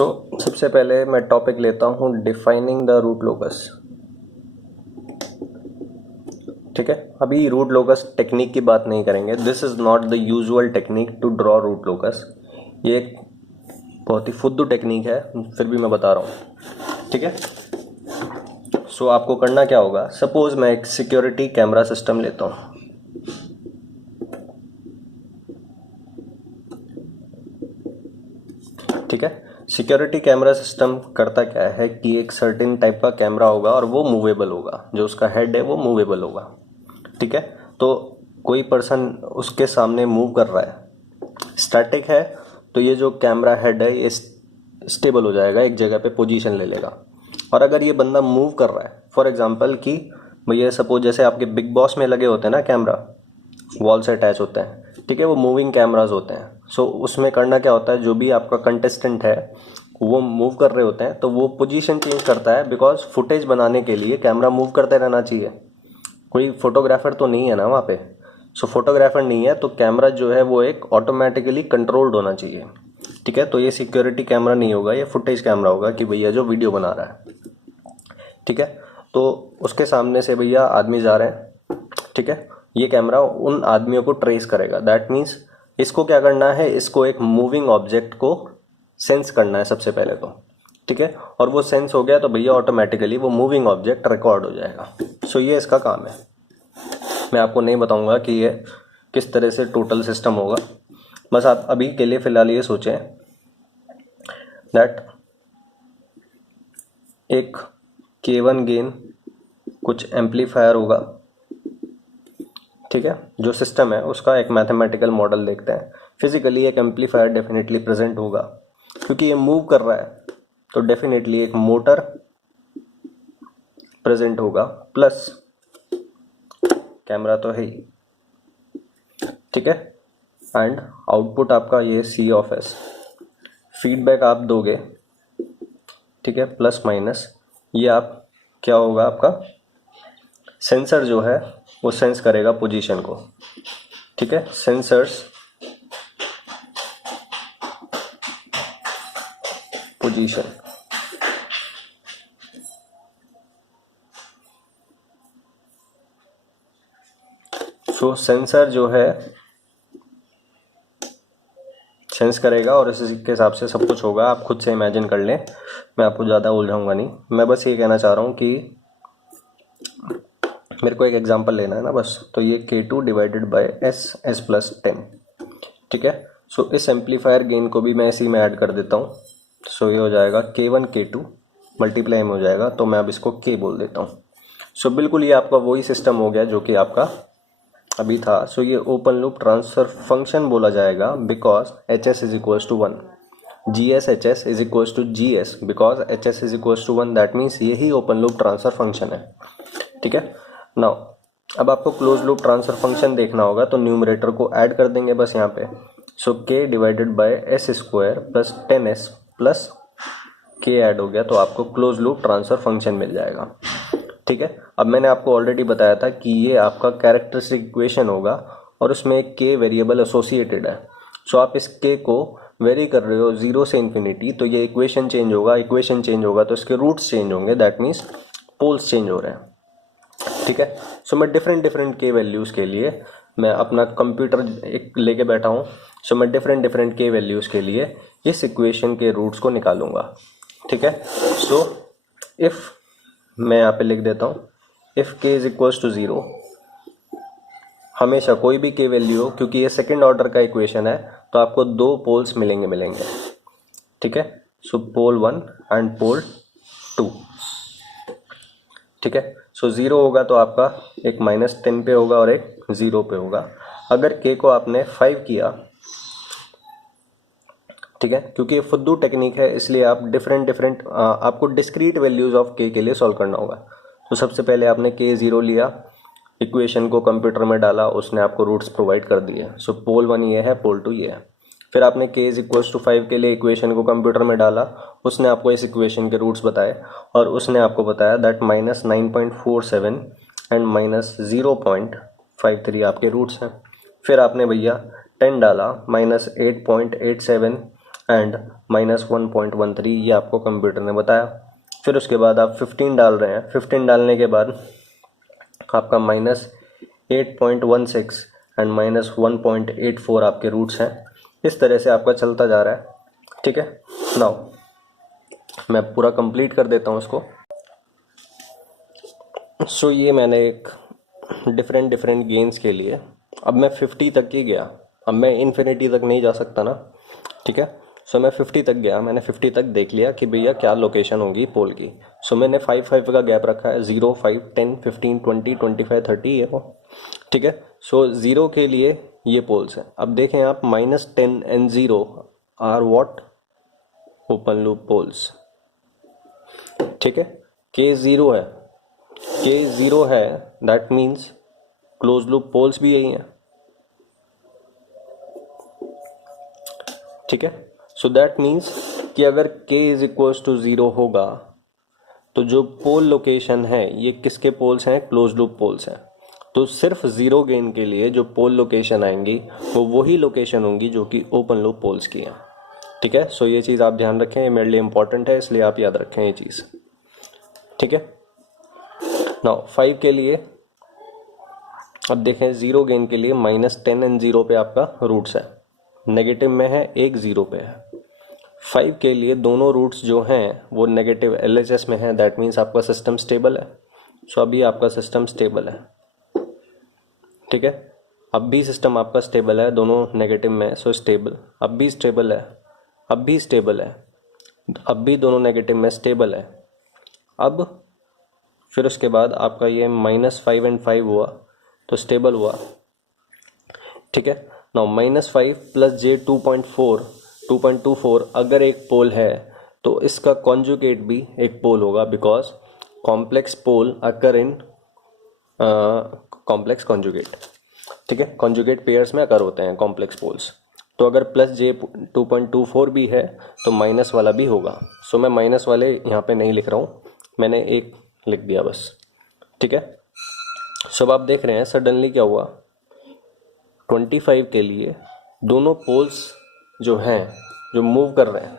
सबसे पहले मैं टॉपिक लेता हूँ डिफाइनिंग द रूट लोकस। ठीक है, अभी रूट लोकस टेक्निक की बात नहीं करेंगे। This is not the usual technique to draw root locus. ये एक बहुत ही फुद्दू टेक्निक है, फिर भी मैं बता रहा हूँ। ठीक है, आपको करना क्या होगा, सपोज मैं एक सिक्योरिटी कैमरा सिस्टम लेता हूँ। ठीक है, सिक्योरिटी कैमरा सिस्टम करता क्या है कि एक सर्टेन टाइप का कैमरा होगा और वो मूवेबल होगा, जो उसका हेड है वो मूवेबल होगा। ठीक है, तो कोई पर्सन उसके सामने मूव कर रहा है, स्टैटिक है, तो ये जो कैमरा हेड है ये स्टेबल हो जाएगा, एक जगह पे पोजीशन ले लेगा। और अगर ये बंदा मूव कर रहा है, फॉर एग्जांपल कि भैया सपोज जैसे आपके बिग बॉस में लगे होते हैं ना कैमरा, वॉल से अटैच होते हैं। ठीक है, वो मूविंग कैमराज होते हैं। उसमें करना क्या होता है, जो भी आपका कंटेस्टेंट है वो मूव कर रहे होते हैं तो वो पोजीशन चेंज करता है, बिकॉज फुटेज बनाने के लिए कैमरा मूव करते रहना चाहिए। कोई फोटोग्राफर तो नहीं है ना वहाँ पे, फोटोग्राफर नहीं है तो कैमरा जो है वो एक ऑटोमेटिकली कंट्रोल्ड होना चाहिए। ठीक है, तो ये सिक्योरिटी कैमरा नहीं होगा, ये फुटेज कैमरा होगा कि भैया जो वीडियो बना रहा है। ठीक है, तो उसके सामने से भैया आदमी जा रहे हैं। ठीक है, ये कैमरा उन आदमियों को ट्रेस करेगा। दैट मीन्स इसको क्या करना है, इसको एक मूविंग ऑब्जेक्ट को सेंस करना है सबसे पहले तो। ठीक है, और वो सेंस हो गया तो भैया ऑटोमेटिकली वो मूविंग ऑब्जेक्ट रिकॉर्ड हो जाएगा। ये इसका काम है। मैं आपको नहीं बताऊंगा कि ये किस तरह से टोटल सिस्टम होगा, बस आप अभी के लिए फ़िलहाल ये सोचें दैट एक K1 गेन कुछ एम्पलीफायर होगा। ठीक है, जो सिस्टम है उसका एक मैथमेटिकल मॉडल देखते हैं। फिजिकली एक एम्पलीफायर डेफिनेटली प्रेजेंट होगा, क्योंकि ये मूव कर रहा है तो डेफिनेटली एक मोटर प्रेजेंट होगा, प्लस कैमरा तो है ही। ठीक है, एंड आउटपुट आपका ये C ऑफ S, फीडबैक आप दोगे। ठीक है, प्लस माइनस ये आप क्या होगा, आपका सेंसर जो है वो सेंस करेगा पोजीशन को। ठीक है, सेंसर्स पोजीशन। सेंसर जो है सेंस करेगा और इसी के हिसाब से सब कुछ होगा। आप खुद से इमेजिन कर लें, मैं आपको ज़्यादा उलझाऊंगा नहीं। मैं बस ये कहना चाह रहा हूँ कि मेरे को एक एग्जांपल लेना है ना बस। तो ये K2 divided by S plus 10। ठीक है, इस एम्पलीफायर गेन को भी मैं इसी में ऐड कर देता हूँ। ये हो जाएगा K1 K2 मल्टीप्लाई में हो जाएगा, तो मैं अब इसको K बोल देता हूँ। बिल्कुल ये आपका वही सिस्टम हो गया जो कि आपका अभी था। ये ओपन लूप ट्रांसफर फंक्शन बोला जाएगा, because HS is equals to 1, GS HS is equals to GS, because HS is equals to 1। That means यही ओपन लूप ट्रांसफर फंक्शन है। ठीक है, नाउ अब आपको क्लोज लूप ट्रांसफर फंक्शन देखना होगा, तो न्यूमरेटर को ऐड कर देंगे बस यहाँ पे। K divided by S square plus 10S plus K add हो गया, तो आपको क्लोज लूप ट्रांसफर फंक्शन मिल जाएगा। ठीक है, अब मैंने आपको ऑलरेडी बताया था कि ये आपका कैरेक्टरिस्टिक इक्वेशन होगा और उसमें एक K वेरिएबल एसोसिएटेड है। आप इस K को वेरी कर रहे हो 0 से इन्फिनिटी, तो ये इक्वेशन चेंज होगा। इक्वेशन चेंज होगा तो इसके रूट्स चेंज होंगे, दैट मीन्स पोल्स चेंज हो रहे हैं। ठीक है, मैं डिफरेंट K वैल्यूज़ के लिए मैं अपना कंप्यूटर एक लेके बैठा हूँ। मैं डिफरेंट K वैल्यूज़ के लिए इस इक्वेशन के रूट्स को निकालूंगा। ठीक है, इफ़ मैं यहाँ पे लिख देता हूँ, if K is equals to 0, हमेशा कोई भी K वैल्यू हो, क्योंकि ये सेकेंड ऑर्डर का इक्वेशन है, तो आपको दो पोल्स मिलेंगे। ठीक है, पोल 1 एंड पोल 2। ठीक है, 0 होगा तो आपका एक -10 पे होगा और एक 0 पे होगा। अगर K को आपने 5 किया, ठीक है, क्योंकि ये फुद्दू टेक्निक है इसलिए आप डिफरेंट आपको डिस्क्रीट वैल्यूज ऑफ K के लिए सॉल्व करना होगा। सबसे पहले आपने K0 लिया, इक्वेशन को कंप्यूटर में डाला, उसने आपको रूट्स प्रोवाइड कर दिए। पोल 1 ये है, पोल 2 ये है। फिर आपने K इज इक्वल्स टू 5 के लिए इक्वेशन को कंप्यूटर में डाला, उसने आपको इस इक्वेशन के रूट्स बताए और उसने आपको बताया दैट -9.47 एंड -0.53 आपके रूट्स हैं। फिर आपने भैया 10 डाला, -8.87 एंड -1.13 ये आपको कंप्यूटर ने बताया। फिर उसके बाद आप 15 डाल रहे हैं। 15 डालने के बाद आपका -8.16 एंड -1.84 आपके रूट्स हैं। इस तरह से आपका चलता जा रहा है। ठीक है, नाउ मैं पूरा कंप्लीट कर देता हूँ इसको। सो ये मैंने एक डिफरेंट गेन्स के लिए, अब मैं 50 तक ही गया, अब मैं इन्फिनिटी तक नहीं जा सकता ना। ठीक है, सो मैं 50 तक गया, मैंने 50 तक देख लिया कि भैया क्या लोकेशन होगी पोल की। सो मैंने 5 का गैप रखा है, 0, 5, 10, 15, 20, 25, 30 ये हो। ठीक है, सो 0 के लिए ये पोल्स हैं। अब देखें आप, -10 and 0 are what? Open loop poles. ठीक है, के 0 है, के 0 है, that means close loop poles भी यही हैं। ठीक है, सो दैट मीन्स कि अगर k इज इक्वल्स टू 0 होगा तो जो पोल लोकेशन है ये किसके पोल्स हैं? क्लोज लूप पोल्स हैं। तो सिर्फ 0 गेन के लिए जो पोल लोकेशन आएंगी वो वही लोकेशन होंगी जो कि ओपन लूप पोल्स की हैं। ठीक है, सो ये चीज़ आप ध्यान रखें, ये मेरे लिए इंपॉर्टेंट है, इसलिए आप याद रखें ये चीज़। ठीक है, नाउ 5 के लिए अब देखें, 0 गेन के लिए -10 एंड 0 पे आपका रूट्स है, नेगेटिव में है, एक 0 पे है। 5 के लिए दोनों रूट्स जो हैं वो नेगेटिव LHS में है, दैट मीन्स आपका सिस्टम स्टेबल है। सो अभी आपका सिस्टम स्टेबल है। ठीक है, अब भी सिस्टम आपका स्टेबल है, दोनों नेगेटिव में है, सो स्टेबल। अब भी स्टेबल है, अब भी स्टेबल है, अब भी दोनों नेगेटिव में स्टेबल है। अब फिर उसके बाद आपका ये -5 एंड 5 हुआ तो स्टेबल हुआ। ठीक है, नाउ -5 + j 2.24 अगर एक पोल है तो इसका कॉन्जुगेट भी एक पोल होगा, because complex pole occur in complex conjugate. ठीक है, कॉन्जुगेट पेयर्स में अकर होते हैं कॉम्प्लेक्स पोल्स। तो अगर +j 2.24 भी है तो माइनस वाला भी होगा। सो मैं माइनस वाले यहाँ पे नहीं लिख रहा हूँ, मैंने एक लिख दिया बस। ठीक है, सब आप देख रहे हैं सडनली क्या हुआ, 25 के लिए दोनों पोल्स जो हैं जो मूव कर रहे हैं,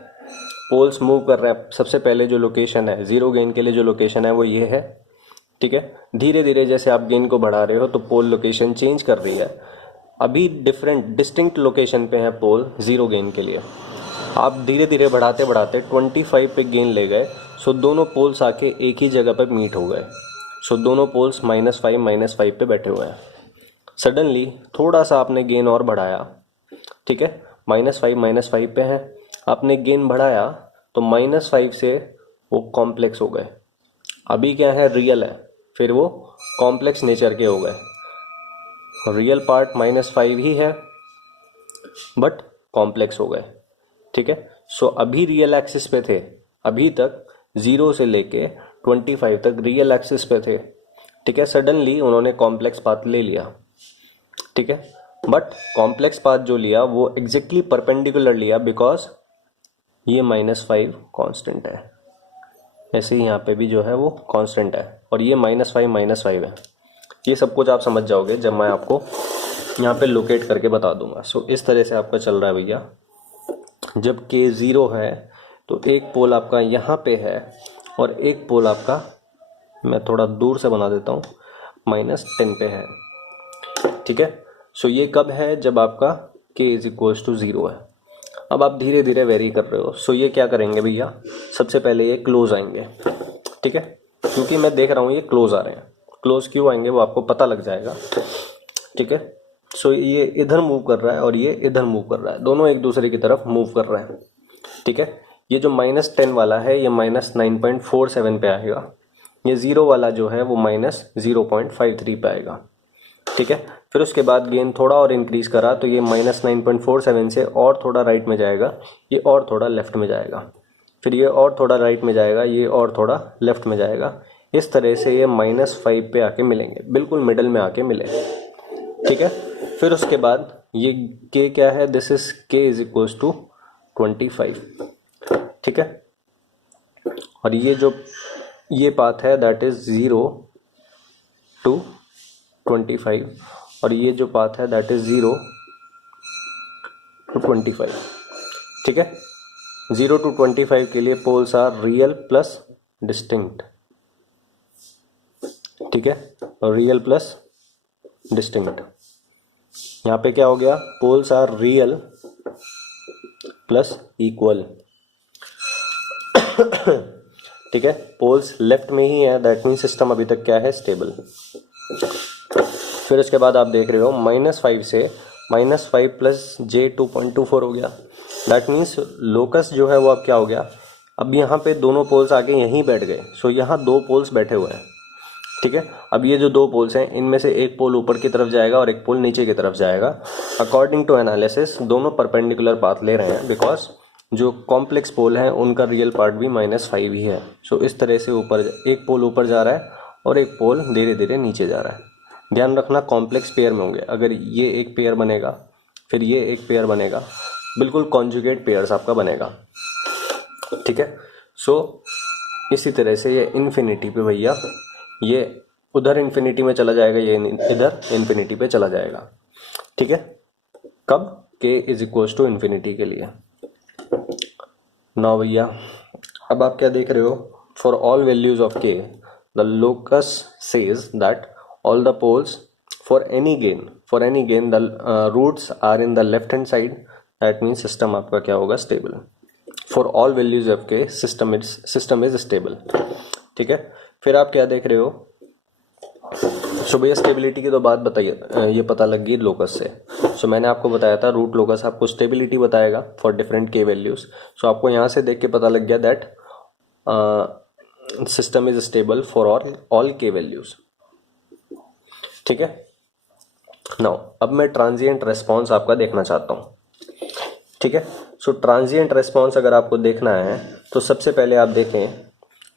पोल्स मूव कर रहे हैं। सबसे पहले जो लोकेशन है 0 गेन के लिए, जो लोकेशन है वो ये है। ठीक है, धीरे धीरे जैसे आप गेन को बढ़ा रहे हो तो पोल लोकेशन चेंज कर रही है। अभी डिस्टिंक्ट लोकेशन पे है पोल 0 गेन के लिए। आप धीरे धीरे बढ़ाते बढ़ाते 25 पे गेन ले गए, सो दोनों पोल्स आके एक ही जगह पर मीट हो गए। सो दोनों पोल्स -5 पे बैठे हुए हैं। सडनली थोड़ा सा आपने गेन और बढ़ाया। ठीक है, -5 पे है, आपने गेन बढ़ाया तो -5 से वो कॉम्प्लेक्स हो गए। अभी क्या है, रियल है, फिर वो कॉम्प्लेक्स नेचर के हो गए। रियल पार्ट -5 ही है बट कॉम्प्लेक्स हो गए। ठीक है, सो अभी रियल एक्सिस पे थे, अभी तक 0 से लेके 25 तक रियल एक्सिस पे थे। ठीक है, सडनली उन्होंने कॉम्प्लेक्स पाथ ले लिया। ठीक है, बट कॉम्प्लेक्स पाथ जो लिया वो एग्जैक्टली परपेंडिकुलर लिया, बिकॉज ये -5 कांस्टेंट है, ऐसे ही यहाँ पे भी जो है वो कांस्टेंट है, और ये -5 है। ये सब कुछ आप समझ जाओगे जब मैं आपको यहाँ पे लोकेट करके बता दूंगा। सो इस तरह से आपका चल रहा है भैया। जब k 0 है तो एक पोल आपका यहाँ पे है और एक पोल आपका, मैं थोड़ा दूर से बना देता हूँ, -10 पे है। ठीक है, सो ये कब है, जब आपका k = 0 है। अब आप धीरे धीरे वेरी कर रहे हो। सो ये क्या करेंगे भैया, सबसे पहले ये क्लोज आएंगे। ठीक है, क्योंकि मैं देख रहा हूँ ये क्लोज आ रहे हैं, क्लोज क्यों आएंगे वो आपको पता लग जाएगा। ठीक है, सो ये इधर मूव कर रहा है और ये इधर मूव कर रहा है, दोनों एक दूसरे की तरफ मूव कर रहे हैं। ठीक है, ये जो -10 वाला है ये -9.47 पे आएगा, ये 0 वाला जो है वो -0.53 पे आएगा। ठीक है, फिर उसके बाद गेन थोड़ा और इंक्रीज करा तो ये -9.47 से और थोड़ा राइट में जाएगा, ये और थोड़ा लेफ्ट में जाएगा, फिर ये और थोड़ा राइट में जाएगा, ये और थोड़ा लेफ्ट में जाएगा। इस तरह से ये -5 पे आके मिलेंगे, बिल्कुल मिडल में आके मिले। ठीक है, फिर उसके बाद ये k क्या है, दिस इज k = 25। ठीक है, और ये जो ये पाथ है दैट इज 0 to 25, और ये जो पाथ है दैट इज 0 to 25। ठीक है, 0 to 25 के लिए poles are real plus distinct, ठीक है, रियल प्लस डिस्टिंक्ट। यहाँ पे क्या हो गया, poles are real plus equal, ठीक है, पोल्स लेफ्ट में ही है, दैट मीन सिस्टम अभी तक क्या है, स्टेबल। फिर उसके बाद आप देख रहे हो -5 से -5 प्लस J 2.24 हो गया, दैट मीन्स लोकस जो है वो अब क्या हो गया, अब यहाँ पे दोनों पोल्स आके यहीं बैठ गए। सो यहाँ दो पोल्स बैठे हुए हैं, ठीक है। अब ये जो दो पोल्स हैं इनमें से एक पोल ऊपर की तरफ जाएगा और एक पोल नीचे की तरफ जाएगा। अकॉर्डिंग टू एनालिसिस दोनों परपेंडिकुलर पाथ ले रहे हैं, बिकॉज जो कॉम्प्लेक्स पोल है उनका रियल पार्ट भी -5 ही है। सो इस तरह से ऊपर एक पोल ऊपर जा रहा है और एक पोल धीरे धीरे नीचे जा रहा है। ध्यान रखना कॉम्प्लेक्स पेयर में होंगे, अगर ये एक पेयर बनेगा फिर ये एक पेयर बनेगा, बिल्कुल कॉन्जुगेट पेयर्स आपका बनेगा, ठीक है। सो इसी तरह से ये इन्फिनिटी पे भैया, ये उधर इन्फिनिटी में चला जाएगा, ये इधर इन्फिनिटी पे चला जाएगा, ठीक है। कब, k is equals to infinity के लिए। नाउ भैया अब आप क्या देख रहे हो, for all values of k the locus says that all the poles for any gain the roots are in the left hand side, that means system आपका क्या होगा, stable। for all values of k system is stable, ठीक है। फिर आप क्या देख रहे हो, सो भैया स्टेबिलिटी की तो बात बताइए, ये पता लग गई लोकस से। सो मैंने आपको बताया था रूट लोकस आपको स्टेबिलिटी बताएगा फॉर डिफरेंट k वैल्यूज। सो आपको यहाँ से देख के पता लग गया that system is stable for all k values, ठीक है। नाउ अब मैं ट्रांजिएंट रेस्पॉन्स आपका देखना चाहता हूँ, ठीक है। सो ट्रांजिएंट रेस्पॉन्स अगर आपको देखना है तो सबसे पहले आप देखें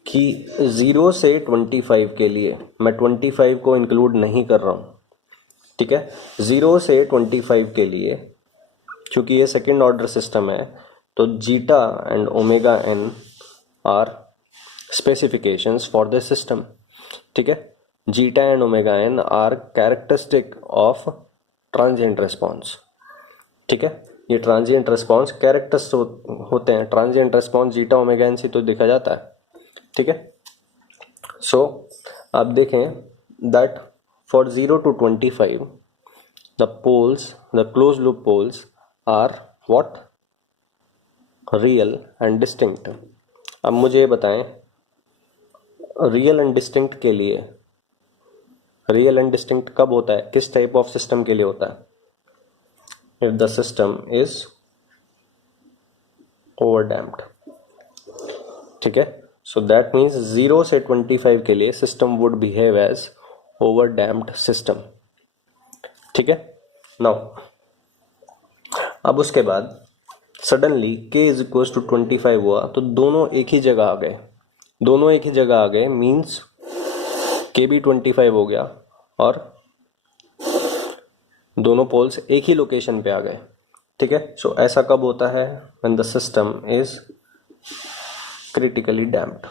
कि 0 से 25 के लिए मैं 25 को इंक्लूड नहीं कर रहा हूँ, ठीक है। 0 से 25 के लिए क्योंकि ये सेकेंड ऑर्डर सिस्टम है तो zeta and omega n are specifications for this system, ठीक है। Zeta and omega n are characteristic of transient response, ठीक है। ये ट्रांजिएंट रेस्पॉन्स कैरेक्टर्स होते हैं, transient response zeta omega n से तो देखा जाता है, ठीक है। सो आप देखें that for 0 to 25 the poles, the close loop poles are what, real and distinct. अब मुझे ये बताएं रियल एंड डिस्टिंक्ट के लिए, रियल एंड डिस्टिंक्ट कब होता है, किस टाइप ऑफ सिस्टम के लिए होता है, इफ द सिस्टम इज ओवरडैम्प्ड, ठीक है। सो दैट मीन्स 0 से 25 के लिए system would behave as overdamped system, ठीक है। नाउ अब उसके बाद suddenly k is equal to 25 हुआ तो दोनों एक ही जगह आ गए, दोनों एक ही जगह आ गए मीन्स k भी 25 हो गया और दोनों पोल्स एक ही लोकेशन पे आ गए, ठीक है। सो ऐसा कब होता है, when the system is critically damped,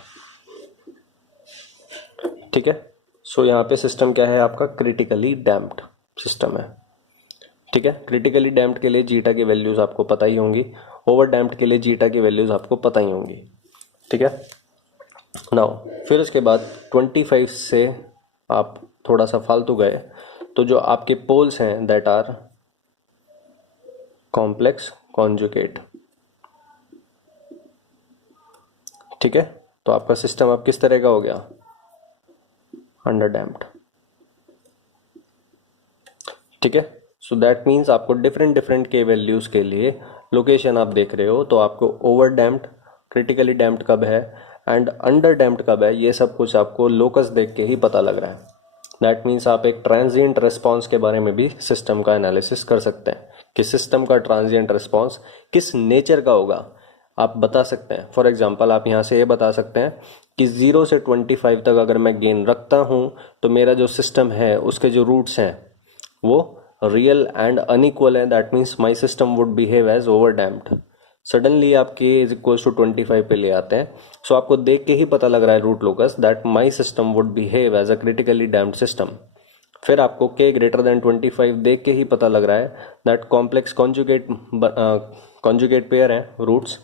ठीक है। सो यहाँ पे सिस्टम क्या है आपका, क्रिटिकली डैम्प्ड सिस्टम है, ठीक है। क्रिटिकली डैम्प्ड के लिए जीटा की वैल्यूज आपको पता ही होंगी, ओवर डैम्प्ड के लिए जीटा की वैल्यूज आपको पता ही होंगी, ठीक है। नाउ फिर उसके बाद 25 से आप थोड़ा सा फालतू गए तो जो आपके पोल्स हैं दैट आर कॉम्प्लेक्स कॉन्जुगेट, ठीक है। तो आपका सिस्टम अब किस तरह का हो गया, अंडर डैम्प्ड, ठीक है। सो दैट मीन्स आपको डिफरेंट डिफरेंट के वैल्यूज के लिए लोकेशन आप देख रहे हो तो आपको ओवर डैम्प्ड, क्रिटिकली डैम्प्ड कब है एंड अंडर डैम्प्ड कब है, ये सब कुछ आपको लोकस देख के ही पता लग रहा है। दैट मीन्स आप एक ट्रांजिएंट रेस्पॉन्स के बारे में भी सिस्टम का एनालिसिस कर सकते हैं कि सिस्टम का ट्रांजिएंट रेस्पॉन्स किस नेचर का होगा, आप बता सकते हैं। फॉर एग्जांपल आप यहाँ से ये बता सकते हैं कि 0 से 25 तक अगर मैं गेन रखता हूँ तो मेरा जो सिस्टम है उसके जो रूट्स हैं वो रियल एंड अनइक्वल है, that means my system would behave as over damped. Suddenly आप k इज इक्वल टू 25 पे ले आते हैं, सो आपको देख के ही पता लग रहा है root locus that my system would behave as a critically damped system. फिर आपको k ग्रेटर देन 25 देख के ही पता लग रहा है दैट कॉम्प्लेक्स कॉन्जुगेट पेयर है रूट्स,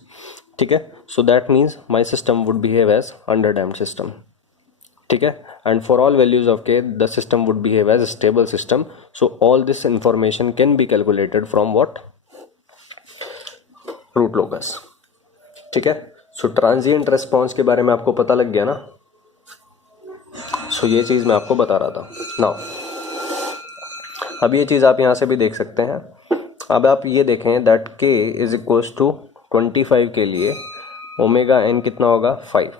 ठीक है, so that means my system would behave as under damped system, ठीक है, and for all values of के the system would behave as stable system. So all this information can be calculated from what, root locus. ठीक है, सो transient response के बारे में आपको पता लग गया ना. सो ये चीज़ मैं आपको बता रहा था. नाउ अब ये चीज़ आप यहाँ से भी देख सकते हैं. अब आप ये देखें that k is equals to 25 के लिए ओमेगा n कितना होगा 5.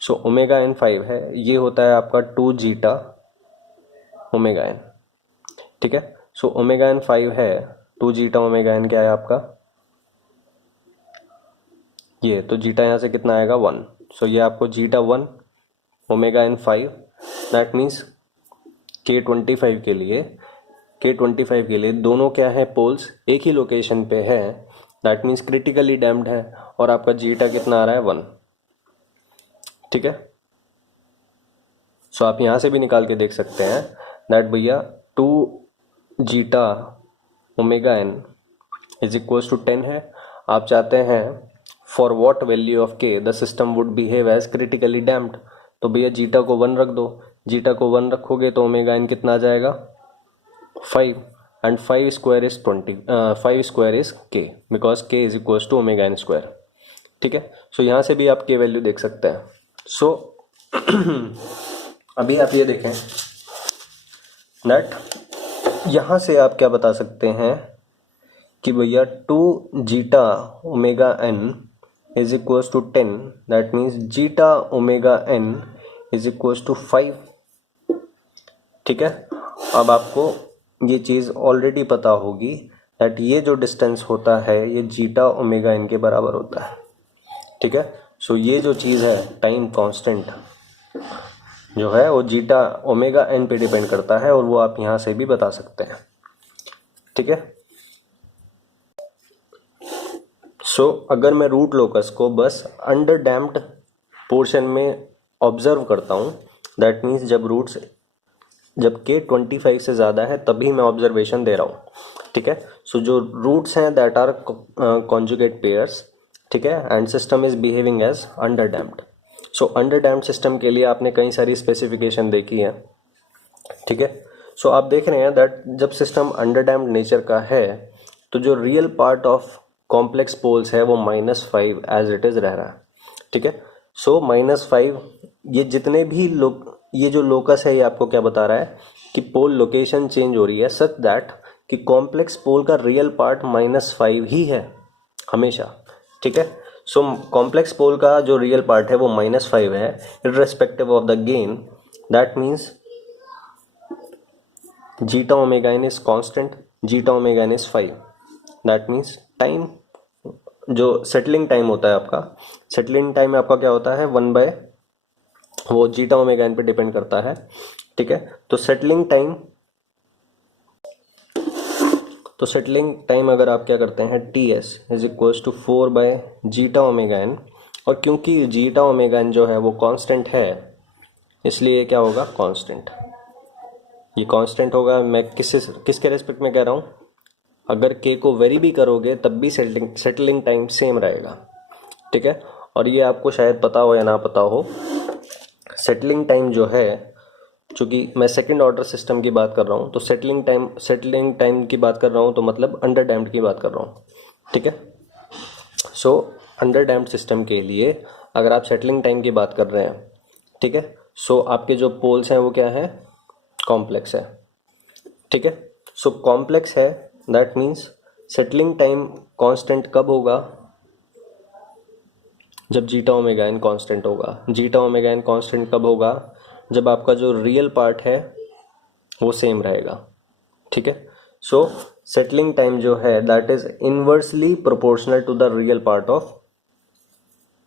सो ओमेगा n 5 है, ये होता है आपका 2 जीटा ओमेगा n. ठीक है, सो ओमेगा n 5 है, 2 जीटा ओमेगा n क्या है आपका ये, तो जीटा यहाँ से कितना आएगा 1. सो ये आपको zeta 1 omega n 5, that means k25 के लिए दोनों क्या है पोल्स एक ही लोकेशन पे है, दैट मीन्स क्रिटिकली डैम्प्ड है, और आपका जीटा कितना आ रहा है 1. ठीक है, सो आप यहाँ से भी निकाल के देख सकते हैं दैट भैया 2 zeta omega n is equals to 10 है. आप चाहते हैं फॉर व्हाट वैल्यू ऑफ के the system would behave as critically damped, तो भैया जीटा को 1 रख दो. जीटा को 1 रखोगे तो ओमेगा n कितना आ जाएगा 5, and 5 square is 20, 5 square is k because k is equals to omega n square. ठीक है, सो यहाँ से भी आप k वैल्यू देख सकते हैं. सो अभी आप ये देखें दैट यहाँ से आप क्या बता सकते हैं कि भैया 2 zeta omega n is equals to 10, that means zeta omega n is equals to 5. ठीक है, अब आपको ये चीज़ ऑलरेडी पता होगी दैट ये जो डिस्टेंस होता है ये जीटा ओमेगा n के बराबर होता है. ठीक है, सो ये जो चीज़ है टाइम कांस्टेंट जो है वो जीटा ओमेगा n पे डिपेंड करता है, और वो आप यहाँ से भी बता सकते हैं. ठीक है, सो अगर मैं रूट लोकस को बस अंडर डैम्प्ड पोर्शन में ऑब्जर्व करता हूँ, दैट मीन्स जब k 25 से ज़्यादा है तभी मैं ऑब्जर्वेशन दे रहा हूँ. ठीक है, सो जो रूट्स हैं दैट आर कॉन्जुगेट पेयर्स. ठीक है, and system is behaving as under damped. So under damped system के लिए आपने कई सारी स्पेसिफिकेशन देखी है. ठीक है, सो आप देख रहे हैं दैट जब सिस्टम अंडर डैम्प्ड नेचर का है तो जो real part of complex poles है वो -5 एज इट इज़ रह रहा है. ठीक है, सो -5 ये जितने भी ये जो लोकस है ये आपको क्या बता रहा है कि पोल लोकेशन चेंज हो रही है सच दैट कि कॉम्प्लेक्स पोल का रियल पार्ट -5 ही है हमेशा. ठीक है, सो कॉम्प्लेक्स पोल का जो रियल पार्ट है वो -5 है irrespective of the gain. That means zeta omega n is constant, zeta omega n is 5. That means time जो सेटलिंग टाइम होता है आपका, सेटलिंग टाइम आपका क्या होता है 1 बाय वो जीटा ओमेगा n पे डिपेंड करता है. ठीक है, तो सेटलिंग टाइम अगर आप क्या करते हैं ts is equals to 4 by zeta omega n, और क्योंकि जीटा ओमेगा n जो है वो कांस्टेंट है इसलिए क्या होगा कांस्टेंट, ये कांस्टेंट होगा. मैं किसके रेस्पेक्ट में कह रहा हूँ, अगर k को वेरी भी करोगे तब भी सेटलिंग टाइम सेम रहेगा. ठीक है, और ये आपको शायद पता हो या ना पता हो, सेटलिंग टाइम जो है, चूँकि मैं सेकंड ऑर्डर सिस्टम की बात कर रहा हूँ तो सेटलिंग टाइम की बात कर रहा हूँ तो मतलब अंडर डैम्प्ड की बात कर रहा हूँ. ठीक है, सो अंडर डैम्प्ड सिस्टम के लिए अगर आप सेटलिंग टाइम की बात कर रहे हैं, ठीक है, सो आपके जो पोल्स हैं वो क्या है कॉम्प्लेक्स है. ठीक है, सो कॉम्प्लेक्स है that means settling time constant कब होगा, जब जीटा ओमेगा n कांस्टेंट होगा. जीटा ओमेगा n कांस्टेंट कब होगा, जब आपका जो रियल पार्ट है वो सेम रहेगा. ठीक है, सो सेटलिंग टाइम जो है that is inversely proportional to the real part of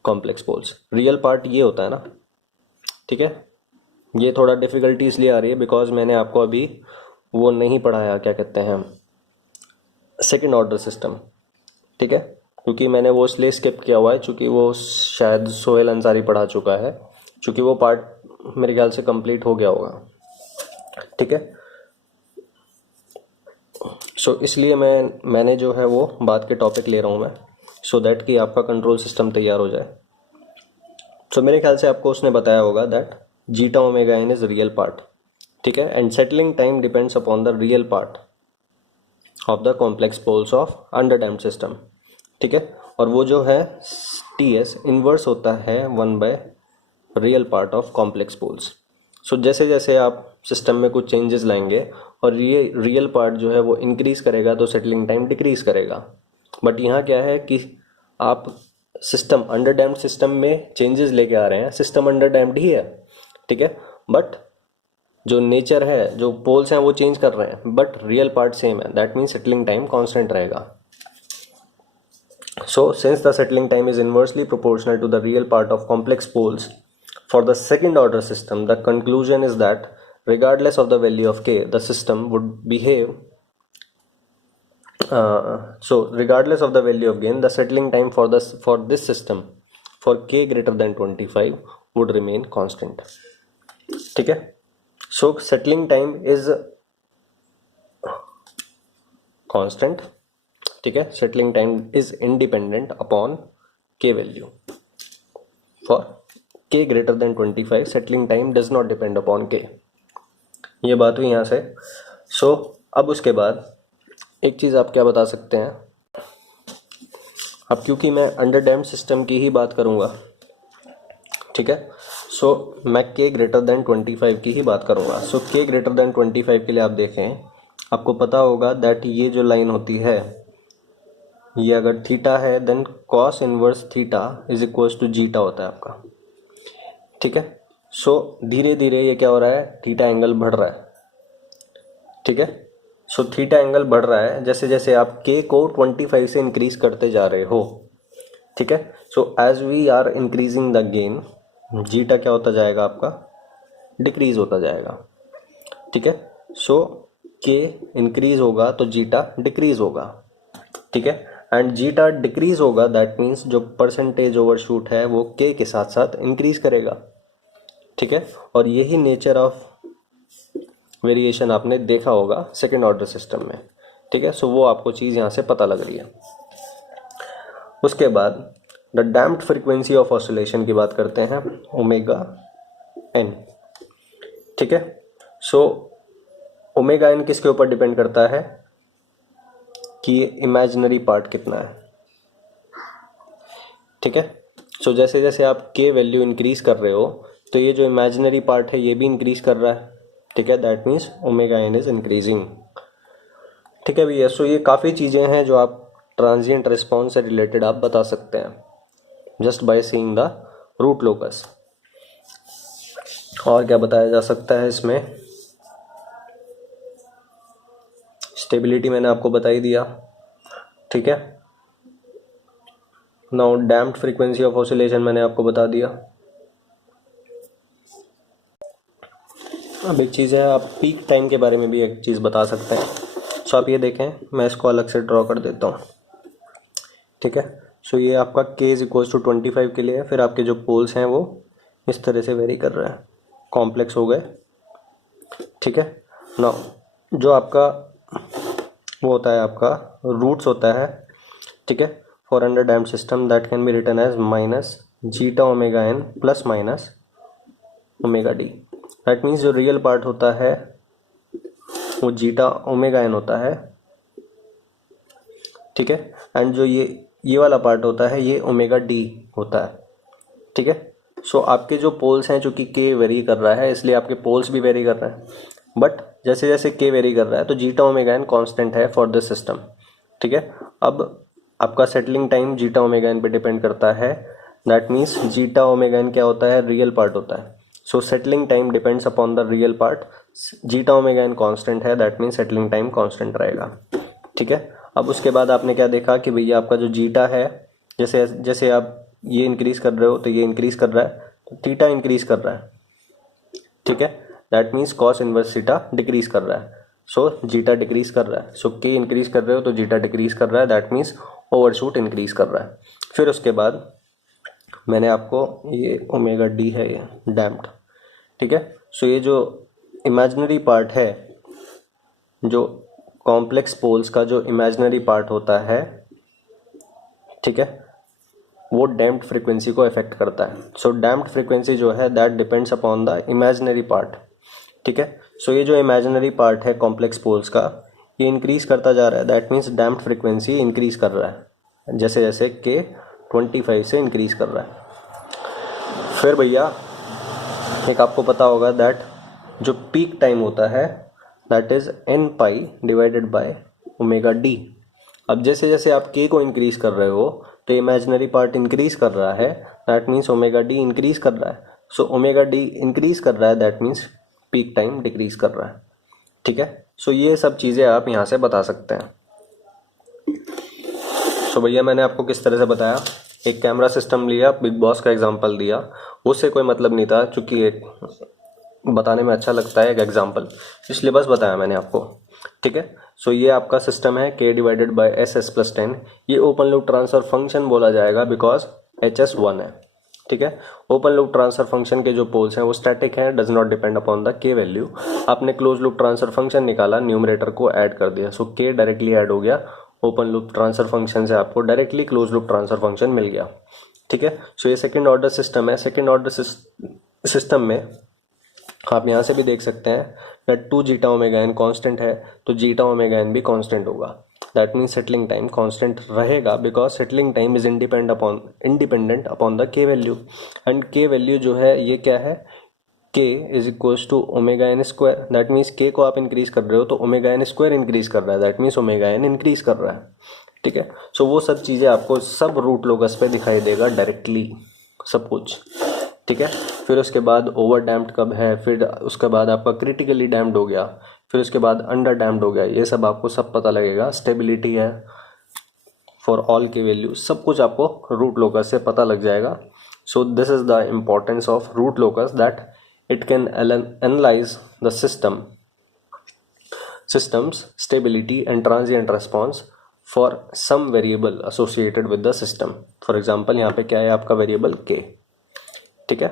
complex poles. Real part ये होता है ना. ठीक है, ये थोड़ा डिफिकल्टी इसलिए आ रही है बिकॉज मैंने आपको अभी वो नहीं पढ़ाया, क्या कहते हैं सेकंड ऑर्डर सिस्टम. ठीक है, क्योंकि मैंने वो इसलिए स्किप किया हुआ है क्योंकि वो शायद सोहेल अंसारी पढ़ा चुका है, क्योंकि वो पार्ट मेरे ख्याल से कंप्लीट हो गया होगा. ठीक है, सो इसलिए मैंने जो है वो बात के टॉपिक ले रहा हूँ मैं. सो दैट कि आपका कंट्रोल सिस्टम तैयार हो जाए। सो मेरे ख्याल से आपको उसने बताया होगा that zeta omega n is real part, ठीक है, and settling time depends upon the real part of the complex poles of under damped system, ठीक है, और वो जो है टी एस इन्वर्स होता है 1/, real part of complex poles. So जैसे जैसे आप सिस्टम में कुछ चेंजेस लाएंगे और ये रियल पार्ट जो है वो इंक्रीज करेगा तो सेटलिंग टाइम डिक्रीज करेगा। बट यहाँ क्या है कि आप सिस्टम अंडर डैम्प्ड सिस्टम में चेंजेस लेके आ रहे हैं, सिस्टम अंडर डैम्प्ड ही है, ठीक है, बट जो नेचर है, जो पोल्स हैं वो चेंज कर रहे हैं, बट रियल पार्ट सेम है, that means settling time constant रहेगा। So since the settling time is inversely proportional to the real part of complex poles for the second order system, the conclusion is that regardless of the value of k, the system would behave so regardless of the value of gain, the settling time for this system for k greater than 25 would remain constant, ठीक है। so settling time is constant, ठीक है, settling time is independent upon k value for k greater than 25, settling time does not depend upon k। ये बात हुई यहाँ से। सो अब उसके बाद एक चीज़ आप क्या बता सकते हैं, अब क्योंकि मैं अंडर डैम्ड सिस्टम की ही बात करूँगा, ठीक है, सो मैं k ग्रेटर देन 25 की ही बात करूँगा। सो k ग्रेटर देन 25 के लिए आप देखें, आपको पता होगा दैट ये जो लाइन होती है, ये अगर थीटा है then cos inverse theta is equals to zeta होता है आपका, ठीक है। सो धीरे धीरे ये क्या हो रहा है, थीटा एंगल बढ़ रहा है, ठीक है। सो थीटा एंगल बढ़ रहा है जैसे जैसे आप के को 25 से इंक्रीज करते जा रहे हो, ठीक है। So as we are increasing the gain, zeta क्या होता जाएगा आपका, डिक्रीज होता जाएगा, ठीक है। सो के इंक्रीज होगा तो जीटा डिक्रीज होगा, ठीक है, एंड जीटा डिक्रीज होगा दैट मीन्स जो परसेंटेज ओवरशूट है वो के के साथ साथ इंक्रीज करेगा, ठीक है। और यही नेचर ऑफ वेरिएशन आपने देखा होगा सेकेंड ऑर्डर सिस्टम में, ठीक है। सो वो आपको चीज़ यहाँ से पता लग रही है। उसके बाद the damped frequency of oscillation की बात करते हैं, ओमेगा एन, ठीक है। सो ओमेगा एन किसके ऊपर डिपेंड करता है कि इमेजिनरी पार्ट कितना है, ठीक है। सो जैसे जैसे आप के वैल्यू इंक्रीज कर रहे हो तो ये जो इमेजिनरी पार्ट है ये भी इंक्रीज कर रहा है, ठीक है, that means omega n is increasing, ठीक है भैया। सो ये काफ़ी चीज़ें हैं जो आप ट्रांजिएंट रिस्पॉन्स से रिलेटेड आप बता सकते हैं just by seeing the root locus. और क्या बताया जा सकता है इसमें, स्टेबिलिटी मैंने आपको बता ही दिया, ठीक है। Now damped frequency of oscillation मैंने आपको बता दिया। अब एक चीज़ है, आप पीक टाइम के बारे में भी एक चीज़ बता सकते हैं। सो आप ये देखें, मैं इसको अलग से ड्रॉ कर देता हूँ, ठीक है। सो ये आपका k इज इक्वल्स टू 25 के लिए है, फिर आपके जो पोल्स हैं वो इस तरह से वेरी कर रहे हैं, कॉम्प्लेक्स हो गए, ठीक है। नाउ जो आपका वो होता है, आपका रूट्स होता है, ठीक है, for under damped system that can be written as minus zeta omega n plus minus omega d, that means जो रियल पार्ट होता है वो जीटा ओमेगा एन होता है, ठीक है, एंड जो ये वाला पार्ट होता है ये ओमेगा डी होता है, ठीक है। सो आपके जो पोल्स हैं, चूँकि के वेरी कर रहा है इसलिए आपके पोल्स भी वेरी कर रहे हैं, बट जैसे जैसे के वेरी कर रहा है तो जीटा ओमेगा एन कांस्टेंट है फॉर दिस सिस्टम, ठीक है। अब आपका settling time zeta omega n पे डिपेंड करता है, that means zeta omega n क्या होता है, रियल पार्ट होता है। So settling time depends upon the real part, zeta omega n constant है, that means settling time constant रहेगा, ठीक है। अब उसके बाद आपने क्या देखा कि भैया आपका जो जीटा है, जैसे जैसे आप ये इंक्रीज कर रहे हो तो ये इंक्रीज कर रहा है, तो थीटा इंक्रीज कर रहा है, ठीक है, that means cos inverse theta decrease कर रहा है, सो जीटा डिक्रीज कर रहा है। सो के इंक्रीज कर रहे हो तो जीटा डिक्रीज कर रहा है, दैट मीन्स ओवरशूट इंक्रीज कर रहा है। फिर उसके बाद मैंने आपको ये ओमेगा डी है ये डैम्प्ड, ठीक है। सो ये जो इमेजिनरी पार्ट है, जो कॉम्प्लेक्स पोल्स का जो इमेजिनरी पार्ट होता है ठीक है, वो डैम्प्ड फ्रीक्वेंसी को अफेक्ट करता है। सो डैम्प्ड फ्रीक्वेंसी जो है that depends upon the imaginary part. ठीक है, सो ये जो इमेजिनरी पार्ट है कॉम्प्लेक्स पोल्स का, ये इंक्रीज करता जा रहा है, that means damped frequency increase कर रहा है जैसे जैसे के 25 से इंक्रीज कर रहा है। फिर भैया एक आपको पता होगा दैट जो पीक टाइम होता है that is n pi divided by omega D. अब जैसे जैसे आप k को इंक्रीज कर रहे हो तो इमेजिनरी पार्ट इंक्रीज कर रहा है, that means omega D increase कर रहा है। सो ओमेगा डी इंक्रीज कर रहा है, that means peak time decrease कर रहा है। ठीक है, सो ये सब चीज़ें आप यहाँ से बता सकते हैं। सो भैया मैंने आपको किस तरह से बताया, एक कैमरा सिस्टम लिया, बिग बॉस का एग्जांपल दिया, उससे कोई मतलब नहीं था क्योंकि एक बताने में अच्छा लगता है एक एग्जांपल, इसलिए बस बताया मैंने आपको। ठीक है, सो ये आपका सिस्टम है k divided by S plus 10। ये ओपन लूप ट्रांसफर फंक्शन बोला जाएगा बिकॉज HS 1 है। ठीक है, ओपन लूप ट्रांसफर फंक्शन के जो पोल्स हैं वो स्टैटिक हैं, does not depend upon the k value. आपने क्लोज लूप ट्रांसफर फंक्शन निकाला, न्यूमरेटर को ऐड कर दिया, सो k डायरेक्टली ऐड हो गया, ओपन लूप ट्रांसफर फंक्शन से आपको directly close loop transfer function मिल गया। ठीक है, सो ये सेकंड ऑर्डर सिस्टम है। सेकंड ऑर्डर सिस्टम में आप यहाँ से भी देख सकते हैं that 2 zeta omega n constant है, तो जीटा ओमेगा एन भी कॉन्स्टेंट होगा। That means settling time constant रहेगा because settling time is independent upon the k value. And k value जो है ये क्या है, k is equals to omega n square. That means K को आप इंक्रीज कर रहे हो तो ओमेगा एन स्क्वायर इंक्रीज कर रहा है, that means omega an increase कर रहा है। ठीक है, सो वो सब चीज़ें आपको सब रूट लोकस पे दिखाई देगा डायरेक्टली सब कुछ। ठीक है, फिर उसके बाद ओवर डैम्प्ड कब है, फिर उसके बाद आपका क्रिटिकली डैम्प्ड हो गया, फिर उसके बाद अंडर डैम्प्ड हो गया, ये सब आपको सब पता लगेगा। स्टेबिलिटी है फॉर ऑल के वैल्यू, सब कुछ आपको रूट लोकस से पता लग जाएगा। So this is the importance of root locus that it can analyze the system's stability and transient response for some variable associated with the system. For example यहाँ पे क्या है आपका वेरिएबल k। ठीक है।